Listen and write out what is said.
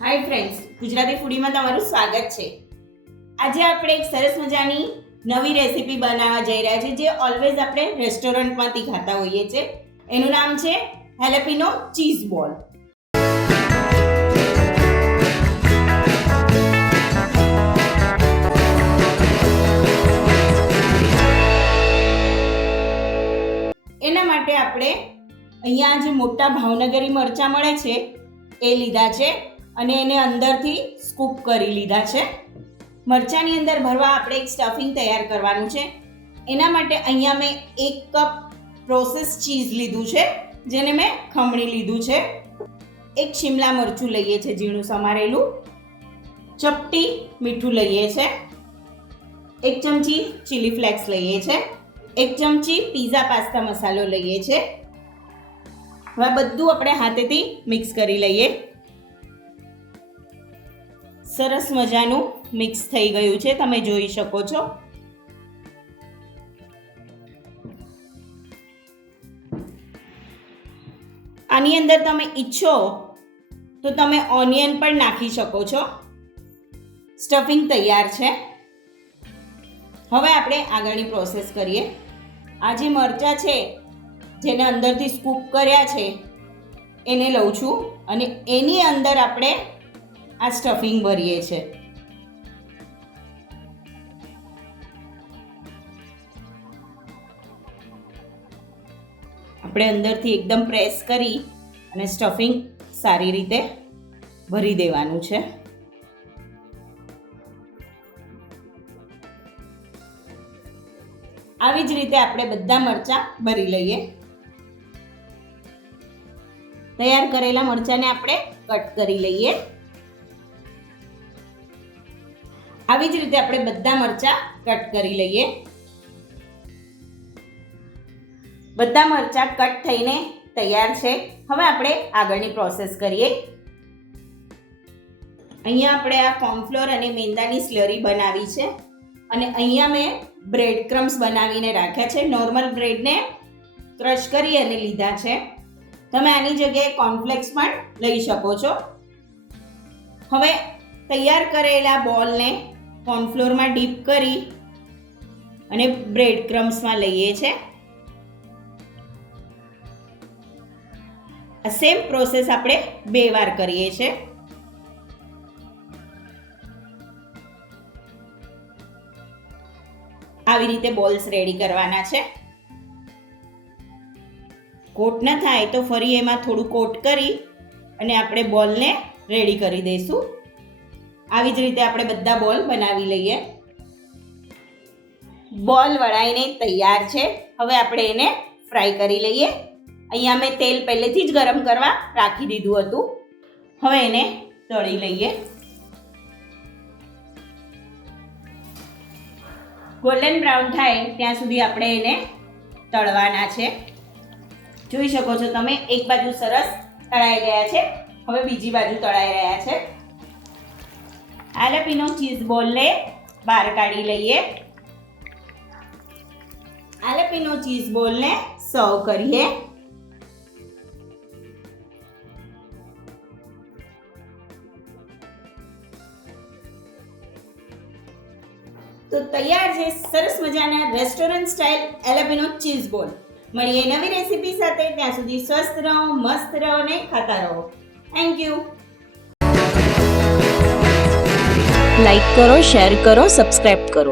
Hi friends, Gujarati ફૂડીમાં તમારું સ્વાગત છે। આજે આપણે એક સરસ મજાની નવી રેસીપી બનાવવા જઈ રહ્યા છીએ જે ઓલવેઝ આપણે રેસ્ટોરન્ટમાંથી ખાતા હોઈએ છીએ। એનું નામ છે હેલેપિનો ચીઝ બોલ। એના માટે આપણે અહીંયા જે મોટા ભાવનગરી મરચાં મળે છે એ લીધા છે અને એને અંદરથી સ્કૂપ કરી લીધા છે। મરચાંની અંદર ભરવા આપણે એક સ્ટફિંગ તૈયાર કરવાનું છે। એના માટે અહીંયા મેં 1 કપ પ્રોસેસ ચીઝ લીધું છે જેને મેં ખમણી લીધું છે। એક શિમલા મરચું લઈએ છે ઝીણું સમારેલું, ચપટી મીઠું લઈએ છે, 1 ચમચી ચીલી ફ્લેક્સ લઈએ છે, 1 ચમચી પીઝા પાસ્તા મસાલો લઈએ છે। હવે બધું આપણે હાથેથી મિક્સ કરી લઈએ। સરસ મજાનું મિક્સ થઈ ગયું છે, તમે જોઈ શકો છો। આની અંદર તમે ઈચ્છો તો તમે ઓનિયન પણ નાખી શકો છો। સ્ટફિંગ તૈયાર છે। હવે આપણે આગળની પ્રોસેસ કરીએ। આ જે મરચાં છે જેને અંદરથી સ્કૂપ કર્યા છે એને લઉં છું અને એની અંદર આપણે આ સ્ટફિંગ ભરીએ છીએ। આપણે અંદરથી એકદમ પ્રેસ કરી અને સ્ટફિંગ સારી રીતે ભરી દેવાનું છે। આવી જ રીતે આપણે બધા મરચાં ભરી લઈએ। તૈયાર કરેલા મરચાંને આપણે કટ કરી લઈએ। આવી જ રીતે આપણે બધા મરચાં કટ કરી લઈએ। બધા મરચાં કટ થઈને તૈયાર છે। હવે આપણે આગળની પ્રોસેસ કરીએ। અહીંયા આપણે આ કોર્નફ્લોર અને મેંદાની સ્લરી બનાવી છે અને અહીંયા મેં બ્રેડ ક્રમ્સ બનાવીને રાખ્યા છે। નોર્મલ બ્રેડને ક્રશ કરી અને લીધા છે। તમે આની જગ્યાએ કોર્નફ્લેક્સ પણ લઈ શકો છો। હવે તૈયાર કરેલા બોલને કોર્નફ્લોરમાં ડીપ કરી અને બ્રેડ ક્રમ્સમાં લઈએ છે। આ સેમ પ્રોસેસ આપણે 2 વાર કરીએ છીએ। આવી રીતે બોલ્સ રેડી કરવાના છે। કોટ ન થાય તો ફરી એમાં થોડું કોટ કરી અને આપણે બોલને રેડી કરી દઈશું। આવી જ રીતે આપણે બધા બોલ બનાવી લઈએ। બોલ વળાઈને તૈયાર છે। હવે આપણે એને ફ્રાય કરી લઈએ। અહીંયા મેં તેલ પહેલેથી જ ગરમ કરવા રાખી દીધું હતું। હવે એને તળી લઈએ। ગોલ્ડન બ્રાઉન થાય ત્યાં સુધી આપણે એને તળવાના છે। જોઈ શકો છો તમે, એક બાજુ સરસ તળાઈ ગયા છે, હવે બીજી બાજુ તળાઈ રહ્યા છે। હેલેપિનો ચીઝ બોલને બહાર કાઢી લઈએ। હેલેપિનો ચીઝ બોલને સર્વ કરીએ। તો તૈયાર છે સરસ મજાના રેસ્ટોરન્ટ સ્ટાઇલ હેલેપિનો ચીઝ બોલ। મળીએ નવી રેસીપી સાથે, ત્યાં સુધી સ્વસ્થ રહો, મસ્ત રહો અને ખાતા રહો। Thank you. લાઈક કરો, શેર કરો, સબસ્ક્રાઇબ કરો।